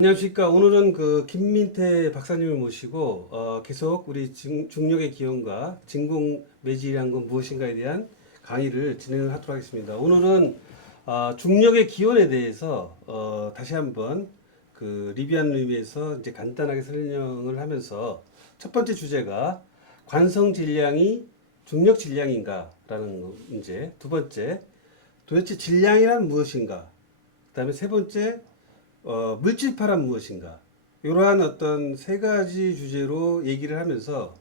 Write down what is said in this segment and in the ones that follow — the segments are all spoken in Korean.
안녕하십니까. 오늘은 그 김민태 박사님을 모시고 계속 우리 중력의 기원과 진공 매질이란 건 무엇인가에 대한 강의를 진행하도록 하겠습니다. 오늘은 중력의 기원에 대해서 다시 한번 그 리뷰하는 의미에서 이제 간단하게 설명을 하면서 첫 번째 주제가 관성 질량이 중력 질량인가라는 문제, 두 번째 도대체 질량이란 무엇인가, 그다음에 세 번째 물질파란 무엇인가? 이러한 어떤 세 가지 주제로 얘기를 하면서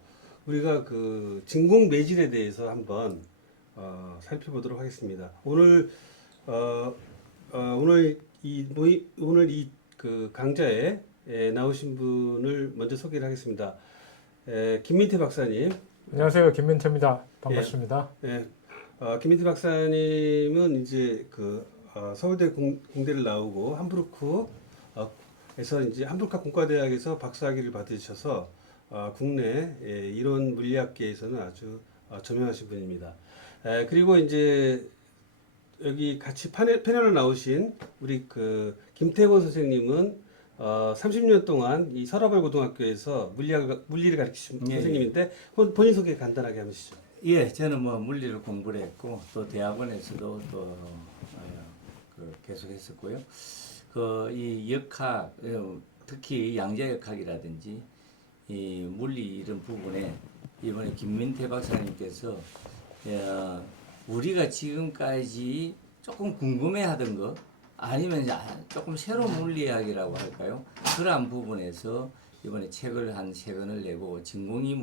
우리가 그 진공 매질에 대해서 한번 살펴보도록 하겠습니다. 어, 오늘 이 그 강좌에 나오신 분을 먼저 소개를 하겠습니다. 김민태 박사님. 안녕하세요. 김민태입니다. 예, 반갑습니다. 예. 김민태 박사님은 이제 그 서울대 공대를 나오고 에서 이제 함부르크 공과대학에서 박사학위를 받으셔서 국내 이론 물리학계에서는 아주 저명하신 분입니다. 그리고 이제 여기 같이 패널로 나오신 우리 그 김태곤 선생님은 30년 동안 이 서라벌 고등학교에서 물리를 가르치신 예, 선생님인데 본인 소개 간단하게 하시죠. 예, 저는 뭐 물리를 공부를 했고 또 대학원에서도 또 계속했었고요. 그 이 역학, 특히 양자역학이라든지 이 물리 이런 부분에 이번에 김민태 박사님께서 우리가 지금까지 조금 궁금해하던 거 아니면 조금 새로운 물리학이라고 할까요? 그러한 부분에서 이번에 책을 한 3권을 내고 진공이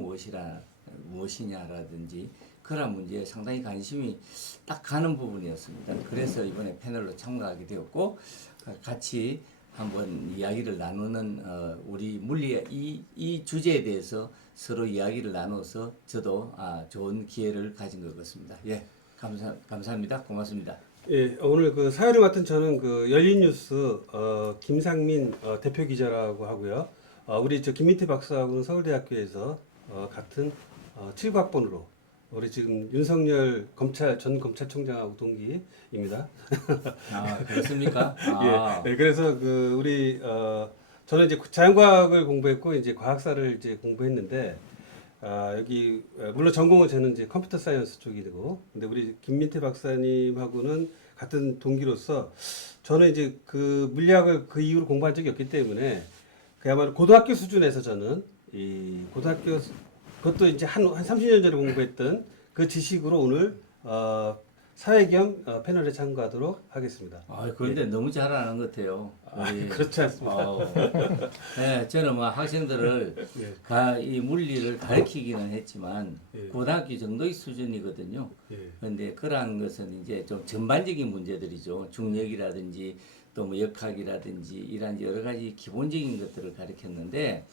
무엇이냐라든지 그런 문제에 상당히 관심이 딱 가는 부분이었습니다. 그래서 이번에 패널로 참가하게 되었고 같이 한번 이야기를 나누는 우리 물리 이 주제에 대해서 서로 이야기를 나눠서 저도 좋은 기회를 가진 것 같습니다. 예, 감사합니다. 고맙습니다. 예, 오늘 그 사회를 맡은 저는 그 열린뉴스 김상민 대표 기자라고 하고요. 우리 저 김민태 박사하고는 서울대학교에서 같은 7학번으로 우리 지금 윤석열 전 검찰총장하고 동기입니다. 그렇습니까? 그래서 그 우리 저는 이제 자연과학을 공부했고 이제 과학사를 이제 공부했는데 여기 물론 전공은 저는 이제 컴퓨터 사이언스 쪽이 되고 근데 우리 김민태 박사님하고는 같은 동기로서 저는 이제 그 물리학을 그 이후로 공부한 적이 없기 때문에 그야말로 고등학교 수준에서 저는 이 고등학교 그것도 이제 한 30년 전에 공부했던 그 지식으로 오늘 사회 겸 패널에 참가하도록 하겠습니다. 그런데 너무 잘하는 것 같아요. 그렇지 않습니다. 네, 저는 뭐 학생들을 예. 이 물리를 가르치기는 했지만 예. 고등학교 정도의 수준이거든요. 예. 그런데 그러한 것은 이제 좀 전반적인 문제들이죠. 중력이라든지 또 뭐 역학이라든지 이런 여러 가지 기본적인 것들을 가르쳤는데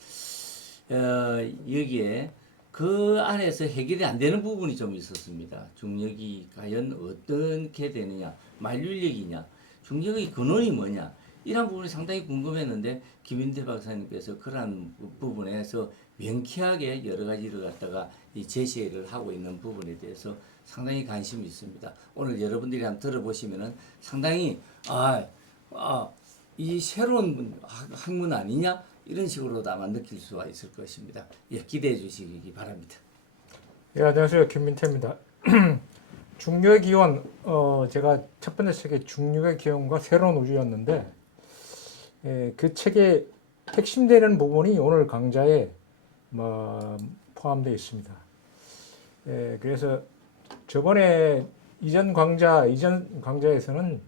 여기에 그 안에서 해결이 안 되는 부분이 좀 있었습니다. 중력이 과연 어떻게 되느냐, 만류력이냐, 중력의 근원이 뭐냐, 이런 부분이 상당히 궁금했는데 김인태 박사님께서 그러한 부분에서 명쾌하게 여러 가지를 갖다가 이 제시를 하고 있는 부분에 대해서 상당히 관심이 있습니다. 오늘 여러분들이 한번 들어보시면은 상당히 이 새로운 학문 아니냐? 이런 식으로도 아마 느낄 수가 있을 것입니다. 예, 기대해 주시기 바랍니다. 예, 안녕하세요. 김민태입니다. 중력의 기원, 제가 첫 번째 책이 중력의 기원과 새로운 우주였는데, 그 책의 핵심되는 부분이 오늘 강좌에 포함되어 있습니다. 그래서 저번에 이전 강좌에서는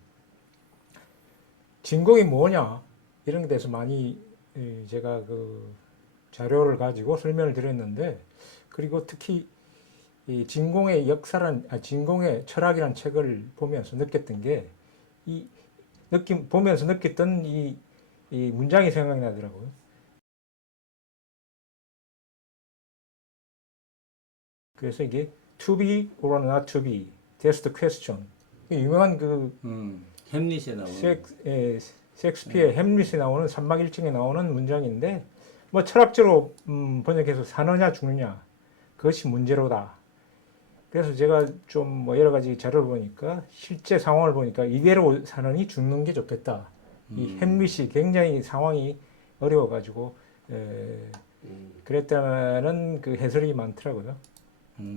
진공이 뭐냐 이런 데 대해서 많이 제가 그 자료를 가지고 설명을 드렸는데, 그리고 특히 이 진공의 진공의 철학이라는 책을 보면서 느꼈던 게 보면서 느꼈던 이 문장이 생각이 나더라고요. 그래서 이게 to be or not to be, that's the question. 유명한 그 햄릿에 나오는 셰익스피어의 햄릿에 나오는 삼막일증에 나오는 문장인데, 뭐 철학적으로 번역해서 사느냐 죽느냐 그것이 문제로다. 그래서 제가 좀 뭐 여러 가지 자료를 보니까 실제 상황을 보니까 이대로 사느니 죽는 게 좋겠다. 이 햄릿이 굉장히 상황이 어려워가지고 그랬다는 그 해설이 많더라고요.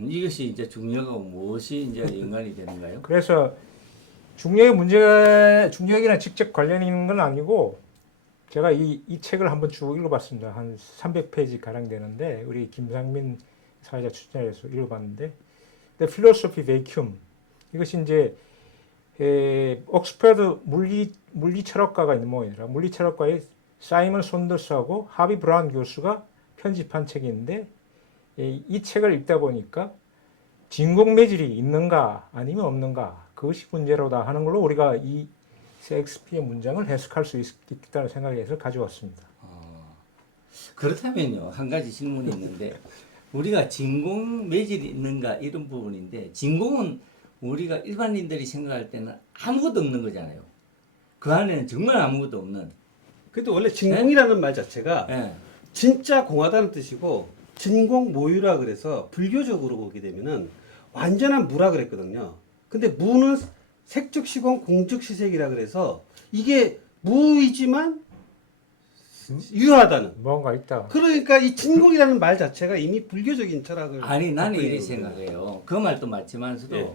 이것이 이제 중력하고 무엇이 이제 연관이 되는가요? 그래서 중력의 문제가 중력이랑 직접 관련이 있는 건 아니고 제가 이 책을 한번 쭉 읽어봤습니다. 한 300페이지 가량 되는데 우리 김상민 사회자 추천해서 읽어봤는데 The Philosophy Vacuum 이것이 이제 옥스퍼드 물리 철학과가 있는 모양이라 물리 철학과의 사이먼 손더스하고 하비 브라운 교수가 편집한 책인데 이 책을 읽다 보니까 진공 매질이 있는가 아니면 없는가 그것이 문제로다 하는 걸로 우리가 이 셰익스피어의 문장을 해석할 수 있다는 생각에서 가져왔습니다. 그렇다면요, 한 가지 질문이 있는데 우리가 진공 매질이 있는가 이런 부분인데 진공은 우리가 일반인들이 생각할 때는 아무것도 없는 거잖아요. 그 안에는 정말 아무것도 없는. 근데 원래 진공이라는 말 자체가 예. 진짜 공하다는 뜻이고 진공 모유라 그래서 불교적으로 보게 되면은 완전한 무라 그랬거든요. 근데 무는 색즉 시공 공즉 시색이라 그래서 이게 무이지만 유하다는. 뭔가 있다. 그러니까 이 진공이라는 말 자체가 이미 불교적인 철학을 아니 나는 갖고 이렇게 있는 거거든요. 생각해요. 그 말도 맞지만서도 예.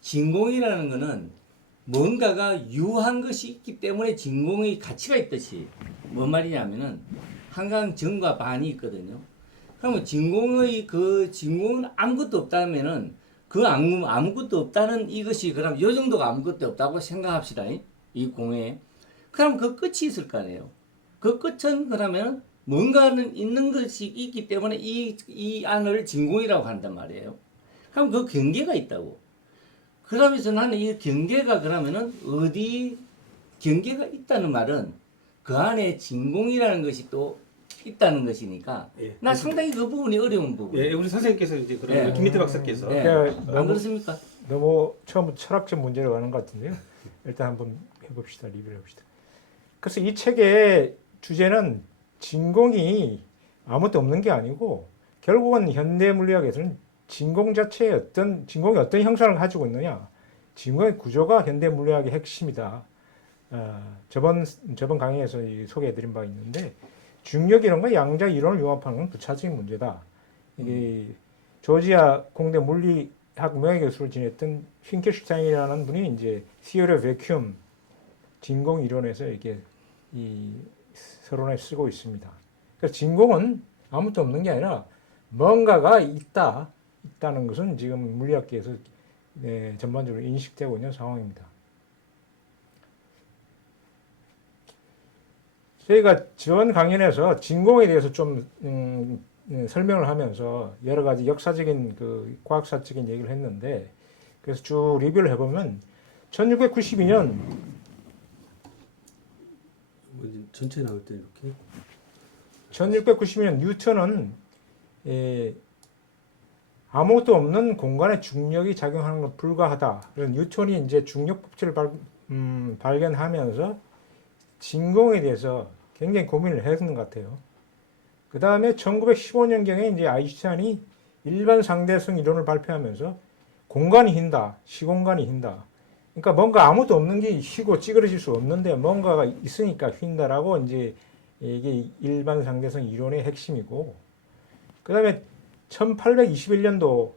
진공이라는 거는 뭔가가 유한 것이 있기 때문에 진공의 가치가 있듯이 뭔 말이냐면은 한강 정과 반이 있거든요. 그러면 진공은 아무것도 없다면은 아무것도 없다는 이것이 그럼 요 정도가 아무것도 없다고 생각합시다. 이 공에. 그럼 그 끝이 있을 거 아니에요. 그 끝은 그러면 뭔가는 있는 것이 있기 때문에 이 안을 진공이라고 한단 말이에요. 그럼 그 경계가 있다고. 그러면서 나는 이 경계가 그러면은 어디 경계가 있다는 말은 그 안에 진공이라는 것이 또 있다는 것이니까 예. 나 상당히 그 부분이 어려운 부분. 예, 우리 선생님께서 이제 그런 예. 김민태 박사께서 예. 그러니까 안 그렇습니까? 너무 처음부터 철학적 문제로 가는 것 같은데요. 일단 한번 해봅시다. 리뷰를 해봅시다. 그래서 이 책의 주제는 진공이 아무것도 없는 게 아니고 결국은 현대 물리학에서는 진공이 어떤 형상을 가지고 있느냐. 진공의 구조가 현대 물리학의 핵심이다. 저번 강의에서 소개해드린 바 있는데 중력이론과 양자 이론을 융합하는 건 부차적인 문제다. 이게 조지아 공대 물리학 명예교수를 지냈던 핑켈슈타인이라는 분이 이제 Theory of Vacuum 진공 이론에서 이게 이 서론에 쓰고 있습니다. 그래서 진공은 아무것도 없는 게 아니라 뭔가가 있다는 것은 지금 물리학계에서 전반적으로 인식되고 있는 상황입니다. 저희가 전 강연에서 진공에 대해서 좀 설명을 하면서 여러 가지 역사적인 그 과학사적인 얘기를 했는데 그래서 쭉 리뷰를 해보면 1692년 전체 나올 때 이렇게 1692년 뉴턴은 아무것도 없는 공간에 중력이 작용하는 건 불가하다. 그래서 뉴턴이 이제 중력 법칙을 발견하면서 진공에 대해서 굉장히 고민을 했는 것 같아요. 그 다음에 1915년경에 이제 아인슈타인이 일반 상대성 이론을 발표하면서 공간이 흰다, 시공간이 흰다. 그러니까 뭔가 아무도 없는 게 휘고 찌그러질 수 없는데 뭔가가 있으니까 휜다라고 이제 이게 일반 상대성 이론의 핵심이고, 그 다음에 1821년도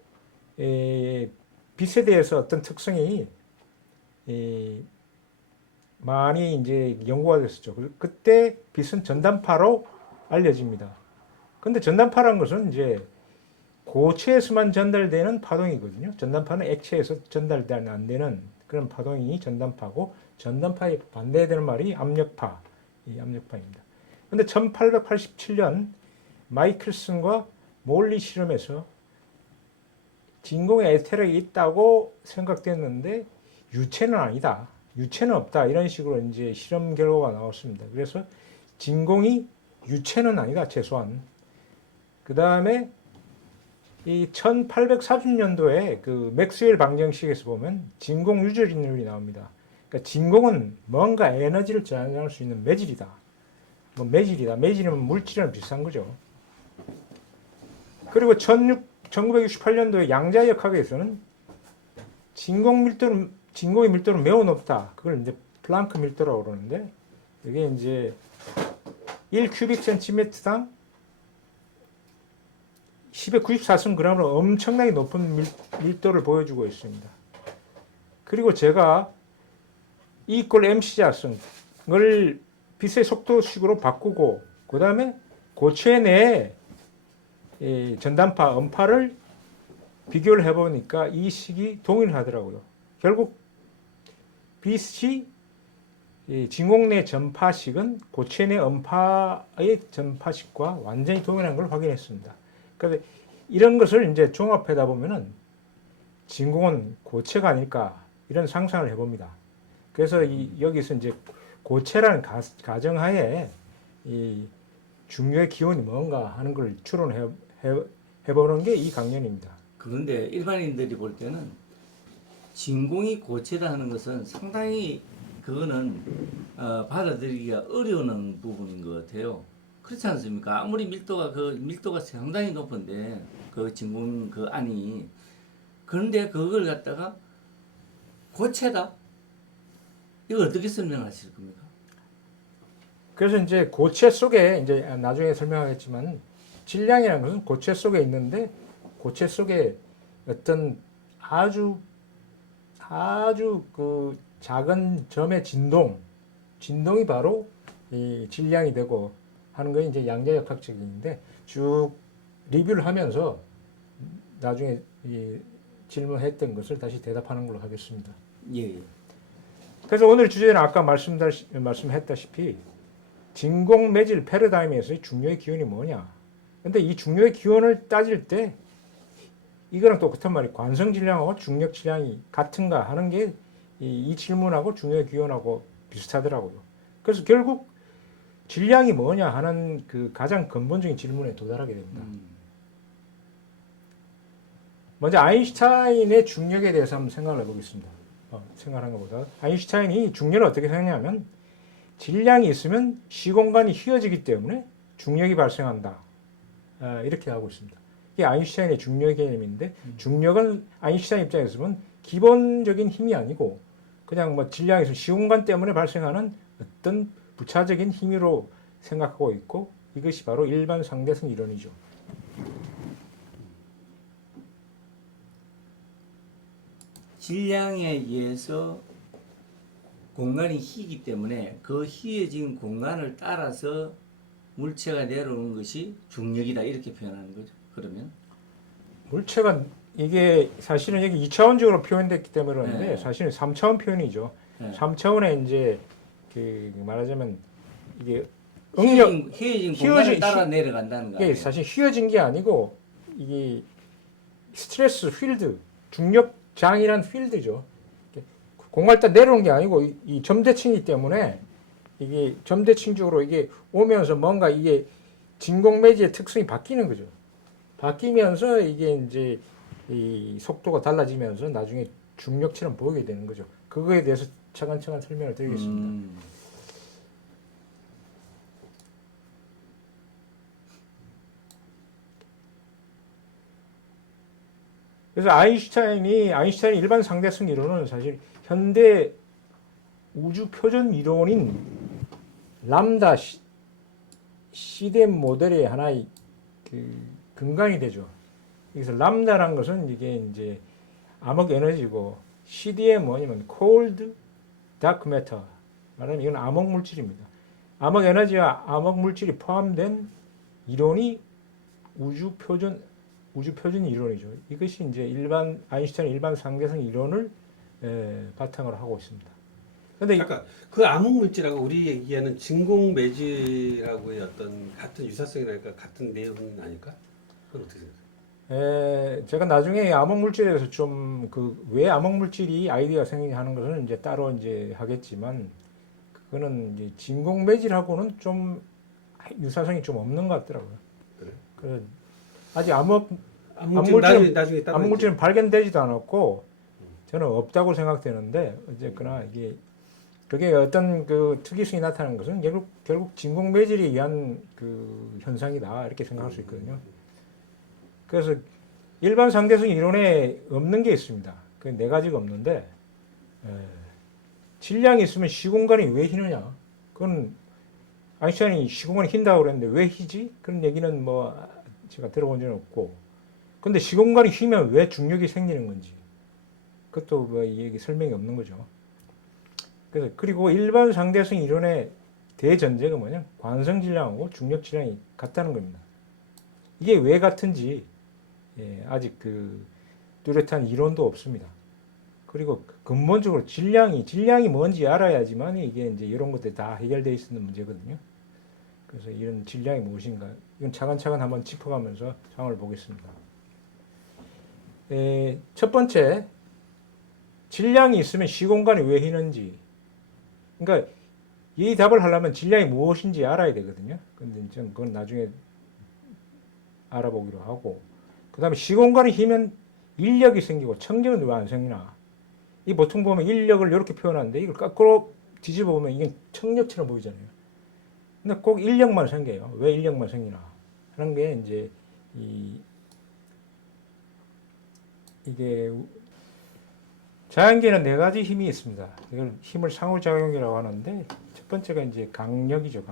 빛에 대해서 어떤 특성이 많이 이제 연구가 됐었죠. 그때 빛은 전단파로 알려집니다. 근데 전단파라는 것은 이제 고체에서만 전달되는 파동이거든요. 전단파는 액체에서 전달이 안 되는 그런 파동이 전단파고, 전단파에 반대되는 말이 압력파, 이 압력파입니다. 근데 1887년 마이클슨과 몰리 실험에서 진공에 에테르가 있다고 생각됐는데 유체는 아니다. 유체는 없다. 이런 식으로 이제 실험 결과가 나왔습니다. 그래서 진공이 유체는 아니다. 최소한. 그 다음에 이 1840년도에 그 맥스웰 방정식에서 보면 진공 유전율이 나옵니다. 그러니까 진공은 뭔가 에너지를 저장할 수 있는 매질이다. 뭐 매질이다. 매질이면 물질이랑 비슷한 거죠. 그리고 1968년도에 양자역학에서는 진공의 밀도는 매우 높다. 그걸 이제 플랑크 밀도라고 그러는데 이게 이제 1큐빅센티미터당 10의 94승g으로 엄청나게 높은 밀도를 보여주고 있습니다. 그리고 제가 E = MC 자승을 빛의 속도식으로 바꾸고 그 다음에 고체 내에 전단파, 음파를 비교를 해보니까 이 식이 동일하더라고요. 결국 빛이 진공 내 전파식은 고체 내 음파의 전파식과 완전히 동일한 걸 확인했습니다. 그래서 이런 것을 이제 종합하다 보면은 진공은 고체가 아닐까 이런 상상을 해봅니다. 그래서 여기서 이제 고체라는 가정하에 이 중력의 기원이 뭔가 하는 걸 추론해보는 게 이 강연입니다. 그런데 일반인들이 볼 때는 진공이 고체다 하는 것은 상당히 그거는 받아들이기가 어려운 부분인 것 같아요. 그렇지 않습니까? 아무리 밀도가 상당히 높은데 그 진공 그 안이 그런데 그걸 갖다가 고체다? 이걸 어떻게 설명하실 겁니까? 그래서 이제 고체 속에 이제 나중에 설명하겠지만 질량이라는 것은 고체 속에 있는데 고체 속에 어떤 아주 그 작은 점의 진동이 바로 이 질량이 되고 하는 게 이제 양자역학적인데 쭉 리뷰를 하면서 나중에 질문했던 것을 다시 대답하는 걸로 하겠습니다. 예. 그래서 오늘 주제는 아까 말씀했다시피 진공 매질 패러다임에서의 중력의 기원이 뭐냐. 근데 이 중력의 기원을 따질 때 이거랑 똑같은 말이 관성 질량하고 중력 질량이 같은가 하는 게 이 질문하고 중력의 기원하고 비슷하더라고요. 그래서 결국 질량이 뭐냐 하는 그 가장 근본적인 질문에 도달하게 됩니다. 먼저 아인슈타인의 중력에 대해서 한번 생각을 해보겠습니다. 생각한 것보다 아인슈타인이 중력을 어떻게 생각하냐면 질량이 있으면 시공간이 휘어지기 때문에 중력이 발생한다. 이렇게 하고 있습니다. 이게 아인슈타인의 중력 개념인데 중력은 아인슈타인 입장에서 보면 기본적인 힘이 아니고 그냥 뭐 질량에서 시공간 때문에 발생하는 어떤 부차적인 힘으로 생각하고 있고 이것이 바로 일반 상대성 이론이죠. 질량에 의해서 공간이 휘기 때문에 그 휘어진 공간을 따라서 물체가 내려오는 것이 중력이다 이렇게 표현하는 거죠. 그러면 물체가 이게 사실은 여기 2차원적으로 표현됐기 때문에 그런데 네. 사실은 3차원 표현이죠. 네. 3차원에 이제 그 말하자면 이게 휘어진 공간을 따라 내려간다는 이게 거예요. 사실 휘어진 게 아니고 이게 스트레스 필드, 중력장이란 필드죠. 공간을 따라 내려오는 게 아니고 이 점대칭이기 때문에 이게 점대칭 쪽으로 이게 오면서 뭔가 이게 진공 매질의 특성이 바뀌는 거죠. 바뀌면서 이게 이제 이 속도가 달라지면서 나중에 중력처럼 보이게 되는 거죠. 그거에 대해서 차근차근 설명을 드리겠습니다. 그래서 아인슈타인이 일반 상대성 이론은 사실 현대 우주 표준 이론인 람다 CDM 모델의 하나의 그 근간이 되죠. 그래서 람다란 것은 이게 이제 암흑 에너지고 CDM 뭐냐면 cold dark matter 말하면 이건 암흑 물질입니다. 암흑 에너지와 암흑 물질이 포함된 이론이 우주 표준 이론이죠. 이것이 이제 아인슈타인 일반 상대성 이론을 바탕으로 하고 있습니다. 근데 그러니까 그 암흑 물질하고 우리 얘기하는 진공 매질하고의 어떤 같은 유사성이랄까 같은 내용은 아닐까? 그건 어떻게 생각해요? 제가 나중에 암흑 물질에 대해서 좀 왜 암흑 물질이 아이디어가 생기냐 하는 것은 이제 따로 이제 하겠지만 그거는 이제 진공 매질하고는 좀 유사성이 좀 없는 것 같더라고요. 그래? 그 아직 암흑 나중에 따로 물질은 발견되지도 않았고 저는 없다고 생각되는데 어쨌거나 이게 그게 어떤 그 특이성이 나타나는 것은 결국 진공 매질에 의한 그 현상이다 이렇게 생각할 수 있거든요. 그래서 일반 상대성 이론에 없는 게 있습니다. 그 네 가지가 없는데 질량이 있으면 시공간이 왜 휘느냐? 그건 아인슈타인이 시공간이 휜다고 그랬는데 왜 휘지? 그런 얘기는 뭐 제가 들어본 적은 없고. 근데 시공간이 휘면 왜 중력이 생기는 건지 그것도 뭐 얘기 설명이 없는 거죠. 그래서 그리고 일반 상대성 이론의 대전제가 뭐냐? 관성 질량하고 중력 질량이 같다는 겁니다. 이게 왜 같은지 아직 그 뚜렷한 이론도 없습니다. 그리고 근본적으로 질량이 뭔지 알아야지만 이게 이제 이런 것들이 다 해결되어 있는 문제거든요. 그래서 이런 질량이 무엇인가 이건 차근차근 한번 짚어가면서 상황을 보겠습니다. 첫 번째, 질량이 있으면 시공간이 왜 휘는지. 그러니까 이 답을 하려면 질량이 무엇인지 알아야 되거든요. 근데 저는 그건 나중에 알아보기로 하고, 그 다음에 시공간이 휘면 인력이 생기고 청력은 왜 안 생기나? 이 보통 보면 인력을 이렇게 표현하는데 이걸 거꾸로 뒤집어 보면 이게 청력처럼 보이잖아요. 근데 꼭 인력만 생겨요. 왜 인력만 생기나? 하는 게 이제 이게 자연계는 네 가지 힘이 있습니다. 이걸 힘을 상호작용이라고 하는데 첫 번째가 이제 강력이죠.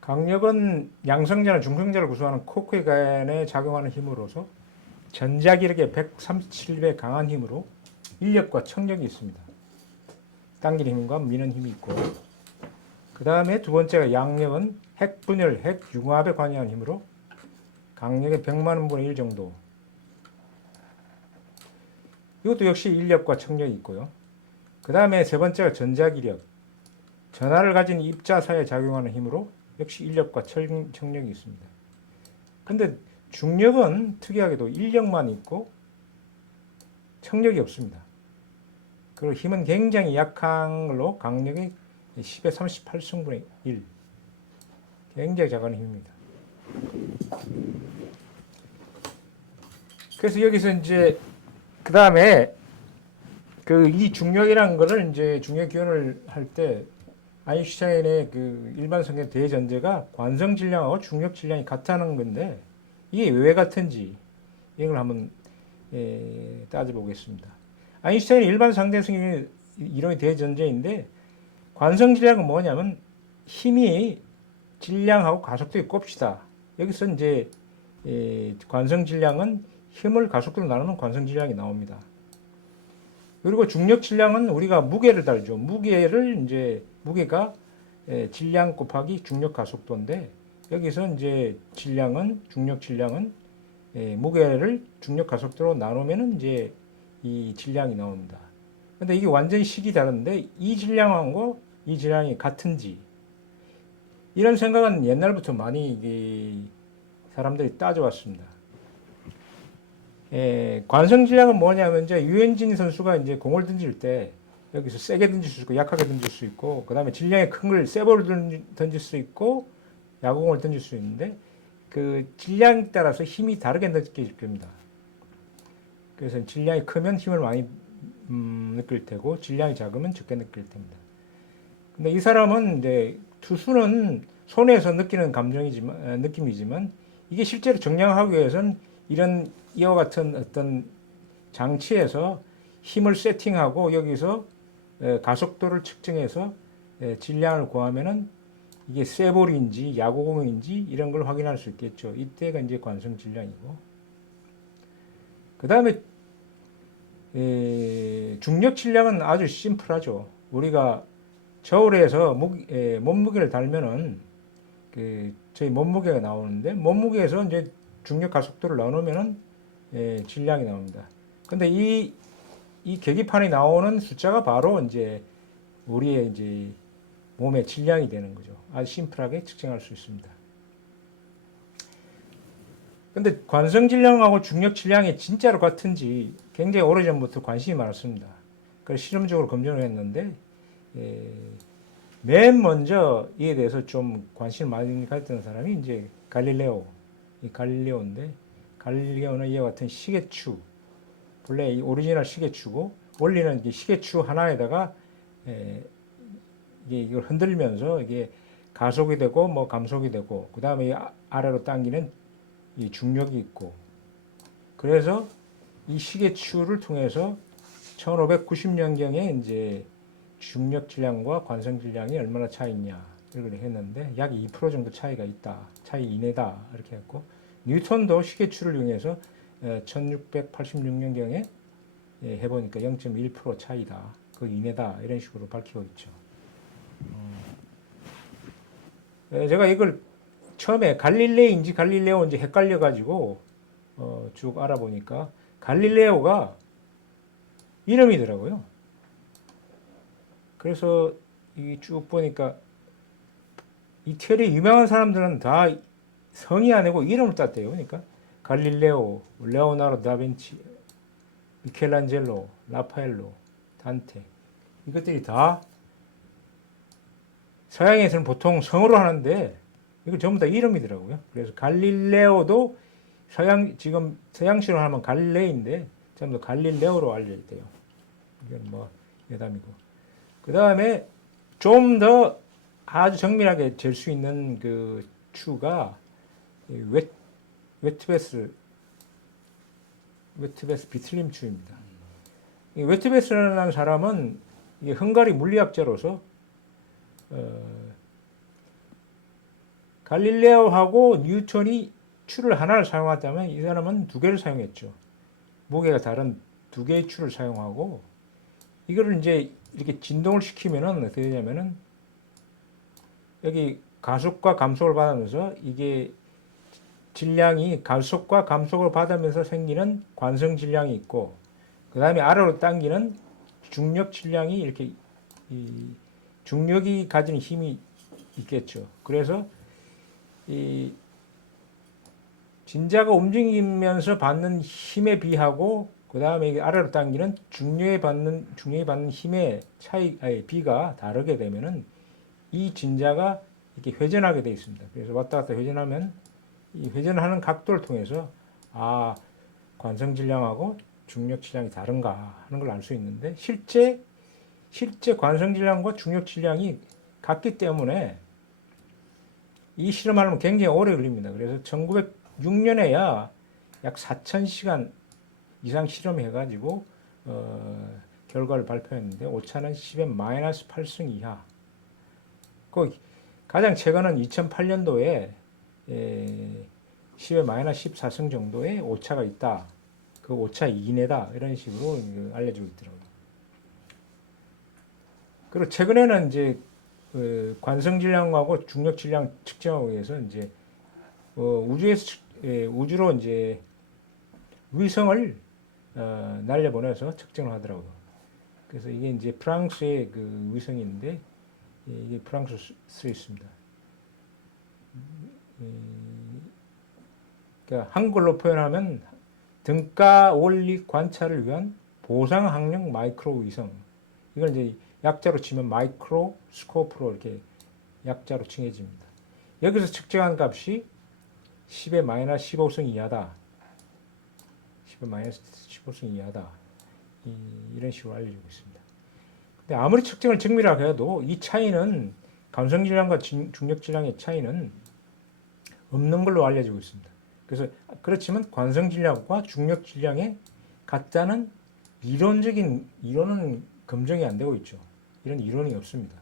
강력은 양성자나 중성자를 구성하는 코크의 간에 작용하는 힘으로서 전자기력의 137배 강한 힘으로 인력과 청력이 있습니다. 당기는 힘과 미는 힘이 있고, 그 다음에 두 번째가 양력은 핵분열, 핵융합에 관여하는 힘으로 강력의 100만 분의 1 정도. 이것도 역시 인력과 청력이 있고요. 그 다음에 세 번째가 전자기력, 전하를 가진 입자사에 작용하는 힘으로 역시 인력과 청력이 있습니다. 근데 중력은 특이하게도 인력만 있고 청력이 없습니다. 그리고 힘은 굉장히 약한 걸로 강력이 10의 38승분의 1. 굉장히 작은 힘입니다. 그래서 여기서 이제 그 다음에 이 중력이라는 거를 이제 중력 기원을 할 때 아인슈타인의 그 일반 성경 대전제가 관성 질량하고 중력 질량이 같다는 건데 이게 왜 같은지 이걸 한번 따져보겠습니다. 아인슈타인의 일반 상대성 이론의 대전제인데 관성 질량은 뭐냐면 힘이 질량하고 가속도의 곱이다. 여기서 이제 관성 질량은 힘을 가속도로 나누는 관성 질량이 나옵니다. 그리고 중력 질량은 우리가 무게를 달죠. 무게가 질량 곱하기 중력 가속도인데 여기서 이제 중력 질량은 무게를 중력 가속도로 나누면은 이제 이 질량이 나옵니다. 근데 이게 완전히 식이 다른데 이 질량하고 이 질량이 같은지 이런 생각은 옛날부터 많이 사람들이 따져왔습니다. 관성 질량은 뭐냐면 이제 유현진 선수가 이제 공을 던질 때 여기서 세게 던질 수 있고 약하게 던질 수 있고 그 다음에 질량이 큰 걸 세볼을 던질 수 있고 야구공을 던질 수 있는데 그 질량에 따라서 힘이 다르게 느껴질 겁니다. 그래서 질량이 크면 힘을 많이 느낄 테고 질량이 작으면 적게 느낄 테입니다. 근데 이 사람은 이제 투수는 손에서 느끼는 느낌이지만 이게 실제로 정량하기 위해서는 이와 같은 어떤 장치에서 힘을 세팅하고 여기서 가속도를 측정해서 질량을 구하면은 이게 쇠볼인지 야구공인지 이런 걸 확인할 수 있겠죠. 이때가 이제 관성 질량이고. 그 다음에 중력 질량은 아주 심플하죠. 우리가 저울에서 몸무게를 달면은 저희 몸무게가 나오는데 몸무게에서 이제 중력 가속도를 나누면은 질량이 나옵니다. 근데 이 계기판에 나오는 숫자가 바로 이제 우리의 이제 몸의 질량이 되는 거죠. 아주 심플하게 측정할 수 있습니다. 근데 관성 질량하고 중력 질량이 진짜로 같은지 굉장히 오래전부터 관심이 많았습니다. 그래서 실험적으로 검증을 했는데 맨 먼저 이에 대해서 좀 관심을 많이 가졌던 사람이 이제 갈릴레오인데 갈릴레오는 이와 같은 시계추, 본래 이 오리지널 시계추고 원리는 시계추 하나에다가 이걸 흔들면서 이게 가속이 되고 뭐 감속이 되고 그 다음에 아래로 당기는 이 중력이 있고 그래서 이 시계추를 통해서 1590년경에 이제 중력 질량과 관성 질량이 얼마나 차이 있냐 이걸 했는데 약 2% 정도 차이가 있다. 차이 이내다. 이렇게 했고 뉴턴도 시계추를 이용해서 1686년경에 해보니까 0.1% 차이다. 그 이내다. 이런 식으로 밝히고 있죠. 제가 이걸 처음에 갈릴레이인지 갈릴레오인지 헷갈려가지고 쭉 알아보니까 갈릴레오가 이름이더라고요. 그래서 이 쭉 보니까 이태리 유명한 사람들은 다 성이 아니고 이름을 땄대요. 그러니까 갈릴레오, 레오나르도 다빈치, 미켈란젤로, 라파엘로, 단테 이것들이 다 서양에서는 보통 성으로 하는데 이거 전부 다 이름이더라고요. 그래서 갈릴레오도 지금 서양식으로 하면 갈릴레인데 전부 다 갈릴레오로 알려있대요. 이건 뭐 여담이고. 그 다음에 좀 더 아주 정밀하게 잴 수 있는 그 추가 웨트베스 비틀림 추입니다. 이 웨트베스라는 사람은 이게 헝가리 물리학자로서 갈릴레오하고 뉴턴이 추를 하나를 사용했다면 이 사람은 두 개를 사용했죠. 무게가 다른 두 개의 추를 사용하고 이거를 이제 이렇게 진동을 시키면은 어떻게 되냐면은 여기 가속과 감속을 받으면서 이게 질량이 가속과 감속을 받으면서 생기는 관성 질량이 있고 그 다음에 아래로 당기는 중력 질량이 이렇게 중력이 가지는 힘이 있겠죠. 그래서 이 진자가 움직이면서 받는 힘에 비하고 그 다음에 아래로 당기는 중력이 받는 힘의 비가 다르게 되면은 이 진자가 이렇게 회전하게 되어 있습니다. 그래서 왔다 갔다 회전하면 이 회전하는 각도를 통해서 관성 질량하고 중력 질량이 다른가 하는 걸 알 수 있는데 실제 관성 질량과 중력 질량이 같기 때문에 이 실험하려면 굉장히 오래 걸립니다. 그래서 1906년에야 약 4,000시간 이상 실험해가지고 결과를 발표했는데 오차는 10의 -8승 이하. 그 가장 최근은 2008년도에 10의 -14승 정도의 오차가 있다. 그 오차 이내다. 이런 식으로 알려지고 있더라고요. 그리고 최근에는 이제 관성 질량하고 중력 질량 측정하기 위해서 이제 우주로 이제 위성을 날려보내서 측정을 하더라고요. 그래서 이게 이제 프랑스의 그 위성인데 이게 프랑스 쓰여 있습니다. 그러니까 한글로 표현하면 등가 원리 관찰을 위한 보상 항력 마이크로 위성. 이걸 이제 약자로 치면 마이크로스코프로 이렇게 약자로 칭해집니다. 여기서 측정한 값이 10의 -15승 이하다. 10의 -15승 이하다. 이런 식으로 알려지고 있습니다. 근데 아무리 측정을 정밀하게 해도 이 차이는 감성 질량과 중력 질량의 차이는 없는 걸로 알려지고 있습니다. 그래서 그렇지만 관성 질량과 중력 질량의 같다는 이론은 검증이 안 되고 있죠. 이런 이론이 없습니다.